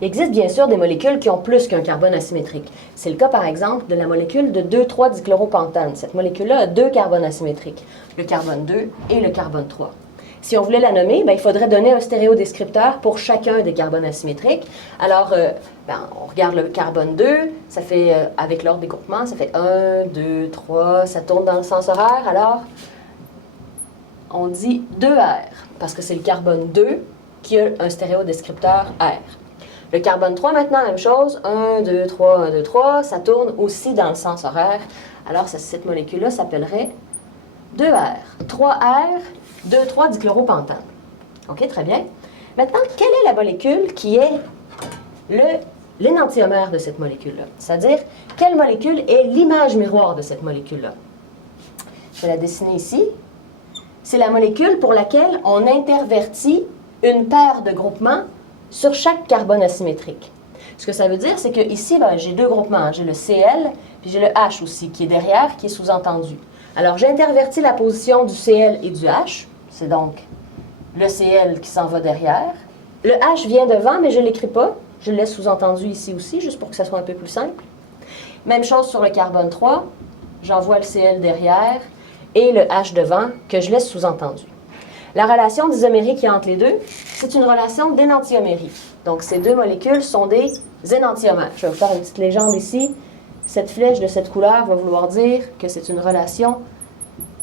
Il existe bien sûr des molécules qui ont plus qu'un carbone asymétrique. C'est le cas par exemple de la molécule de 2,3-dichloropentane. Cette molécule-là a deux carbones asymétriques, le carbone 2 et le carbone 3. Si on voulait la nommer, il faudrait donner un stéréodescripteur pour chacun des carbones asymétriques. Alors, on regarde le carbone 2, ça fait, avec l'ordre des groupements, ça fait 1, 2, 3, ça tourne dans le sens horaire. Alors, on dit 2R, parce que c'est le carbone 2 qui a un stéréodescripteur R. Le carbone 3, maintenant, même chose, 1, 2, 3, 1, 2, 3, ça tourne aussi dans le sens horaire. Alors, cette molécule-là s'appellerait 2R. 3R, 2,3-dichloropentane. OK, très bien. Maintenant, quelle est la molécule qui est l'énantiomère de cette molécule-là? C'est-à-dire, quelle molécule est l'image miroir de cette molécule-là? Je vais la dessiner ici. C'est la molécule pour laquelle on intervertit une paire de groupements sur chaque carbone asymétrique. Ce que ça veut dire, c'est que ici, j'ai deux groupements. J'ai le Cl, puis j'ai le H aussi, qui est derrière, qui est sous-entendu. Alors, j'intervertis la position du Cl et du H. C'est donc le Cl qui s'en va derrière. Le H vient devant, mais je ne l'écris pas. Je le laisse sous-entendu ici aussi, juste pour que ça soit un peu plus simple. Même chose sur le carbone 3. J'envoie le Cl derrière et le H devant, que je laisse sous-entendu. La relation d'isomérie qui est entre les deux, c'est une relation d'énantiomérie. Donc, ces deux molécules sont des énantiomères. Je vais vous faire une petite légende ici. Cette flèche de cette couleur va vouloir dire que c'est une relation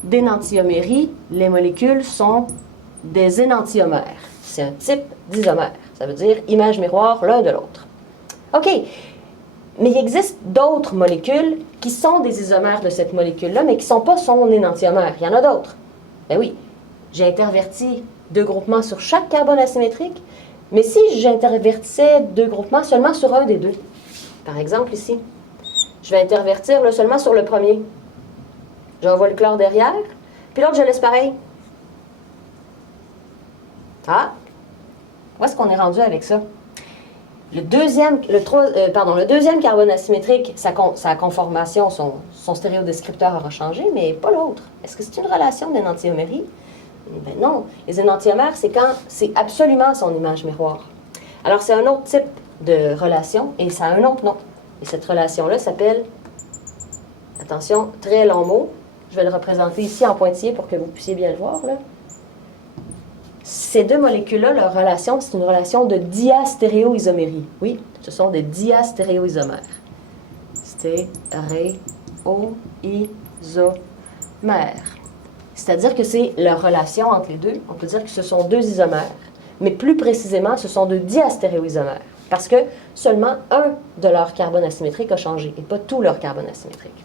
d'énantiomérie. Les molécules sont des énantiomères. C'est un type d'isomère. Ça veut dire image miroir l'un de l'autre. OK. Mais il existe d'autres molécules qui sont des isomères de cette molécule-là, mais qui ne sont pas son énantiomère. Il y en a d'autres. Ben oui. J'ai interverti deux groupements sur chaque carbone asymétrique, mais si j'intervertissais deux groupements seulement sur un des deux, par exemple ici, je vais intervertir là, seulement sur le premier. J'envoie le chlore derrière, puis l'autre, je laisse pareil. Ah! Où est-ce qu'on est rendu avec ça? Le deuxième carbone asymétrique, sa conformation, son stéréodescripteur aura changé, mais pas l'autre. Est-ce que c'est une relation d'énantiomérie? Ben non. Les énantiomères, c'est quand c'est absolument son image miroir. Alors, c'est un autre type de relation, et ça a un autre nom. Et cette relation-là s'appelle, attention, très long mot, je vais le représenter ici en pointillé pour que vous puissiez bien le voir, là. Ces deux molécules-là, leur relation, c'est une relation de diastéréoisomérie. Oui, ce sont des diastéréoisomères. Stéréoisomères. C'est-à-dire que c'est leur relation entre les deux. On peut dire que ce sont deux isomères, mais plus précisément, ce sont deux diastéréoisomères, parce que seulement un de leurs carbones asymétriques a changé, et pas tout leur carbone asymétrique.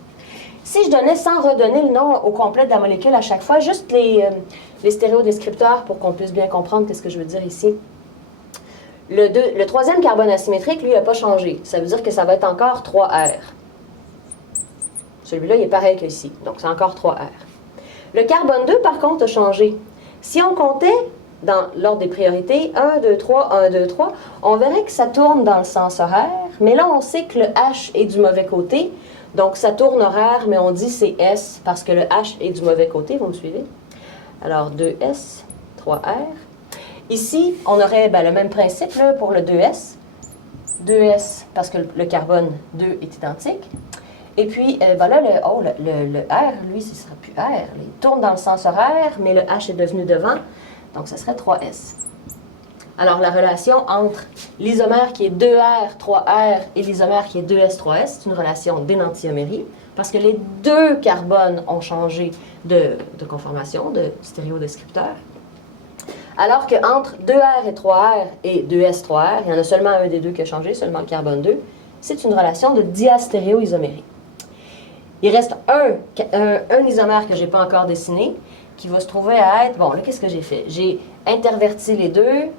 Si je donnais, sans redonner le nom au complet de la molécule à chaque fois, juste les stéréodescripteurs pour qu'on puisse bien comprendre ce que je veux dire ici. Le troisième carbone asymétrique, lui, n'a pas changé. Ça veut dire que ça va être encore 3R. Celui-là, il est pareil qu'ici, donc c'est encore 3R. Le carbone 2, par contre, a changé. Si on comptait dans l'ordre des priorités, 1, 2, 3, 1, 2, 3, on verrait que ça tourne dans le sens horaire, mais là, on sait que le H est du mauvais côté, donc ça tourne horaire, mais on dit c'est S parce que le H est du mauvais côté, vous me suivez? Alors, 2S, 3R. Ici, on aurait le même principe là, pour le 2S. 2S parce que le carbone 2 est identique. Et puis, là, le R, lui, ce ne sera plus R. Il tourne dans le sens horaire, mais le H est devenu devant, donc ça serait 3S. Alors, la relation entre l'isomère qui est 2R, 3R et l'isomère qui est 2S, 3S, c'est une relation d'énantiomérie, parce que les deux carbones ont changé de conformation, de stéréodescripteur. Alors qu'entre 2R et 3R et 2S, 3R, il y en a seulement un des deux qui a changé, seulement le carbone 2, c'est une relation de diastéréoisomérie. Il reste un isomère que je n'ai pas encore dessiné, qui va se trouver à être... Bon, là, qu'est-ce que j'ai fait? J'ai interverti les deux,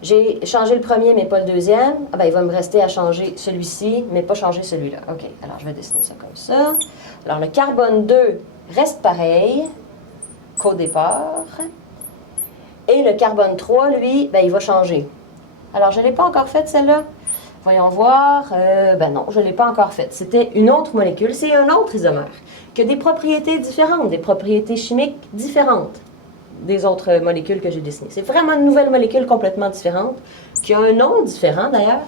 j'ai changé le premier, mais pas le deuxième. Ah ben, il va me rester à changer celui-ci, mais pas changer celui-là. OK, alors je vais dessiner ça comme ça. Alors, le carbone 2 reste pareil qu'au départ. Et le carbone 3, lui, il va changer. Alors, je ne l'ai pas encore faite, celle-là. Voyons voir. Non, je ne l'ai pas encore faite. C'était une autre molécule. C'est un autre isomère qui a des propriétés différentes, des propriétés chimiques différentes des autres molécules que j'ai dessinées. C'est vraiment une nouvelle molécule complètement différente, qui a un nom différent d'ailleurs,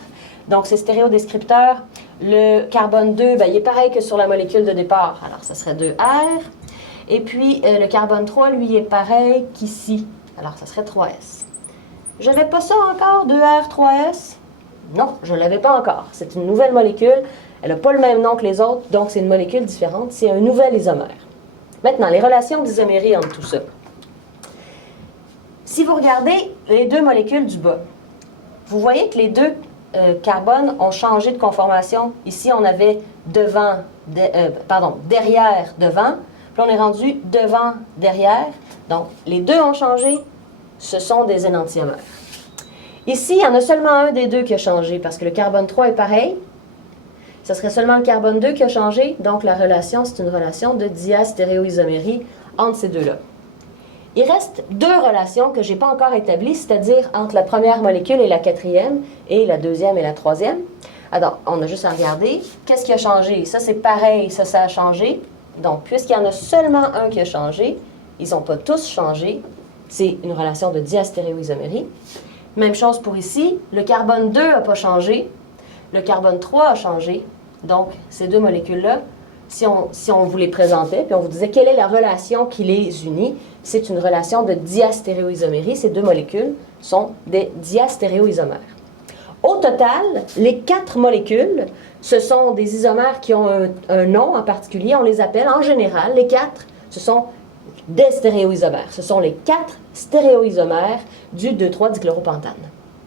Donc, c'est stéréodescripteur. Le carbone 2, ben, il est pareil que sur la molécule de départ. Alors, ça serait 2R. Et puis, le carbone 3, lui, est pareil qu'ici. Alors, ça serait 3S. Je n'avais pas ça encore, 2R, 3S? Non, je ne l'avais pas encore. C'est une nouvelle molécule. Elle n'a pas le même nom que les autres, donc c'est une molécule différente. C'est un nouvel isomère. Maintenant, les relations d'isomérie entre tout ça. Si vous regardez les deux molécules du bas, vous voyez que les deux carbones ont changé de conformation. Ici, on avait derrière, devant. Puis on est rendu devant, derrière. Donc, les deux ont changé. Ce sont des énantiomères. Ici, il y en a seulement un des deux qui a changé parce que le carbone 3 est pareil. Ce serait seulement le carbone 2 qui a changé. Donc, la relation, c'est une relation de diastéréoisomérie entre ces deux-là. Il reste deux relations que je n'ai pas encore établies, c'est-à-dire entre la première molécule et la quatrième, et la deuxième et la troisième. Alors, on a juste à regarder. Qu'est-ce qui a changé? Ça, c'est pareil, ça a changé. Donc, puisqu'il y en a seulement un qui a changé, ils n'ont pas tous changé. C'est une relation de diastéréoisomérie. Même chose pour ici. Le carbone 2 n'a pas changé. Le carbone 3 a changé. Donc, ces deux molécules-là, si on vous les présentait, puis on vous disait quelle est la relation qui les unit, c'est une relation de diastéréoisomérie. Ces deux molécules sont des diastéréoisomères. Au total, les 4 molécules, ce sont des isomères qui ont un nom en particulier. On les appelle, en général, les 4, ce sont des stéréoisomères. Ce sont les 4 stéréoisomères du 2,3-dichloropentane.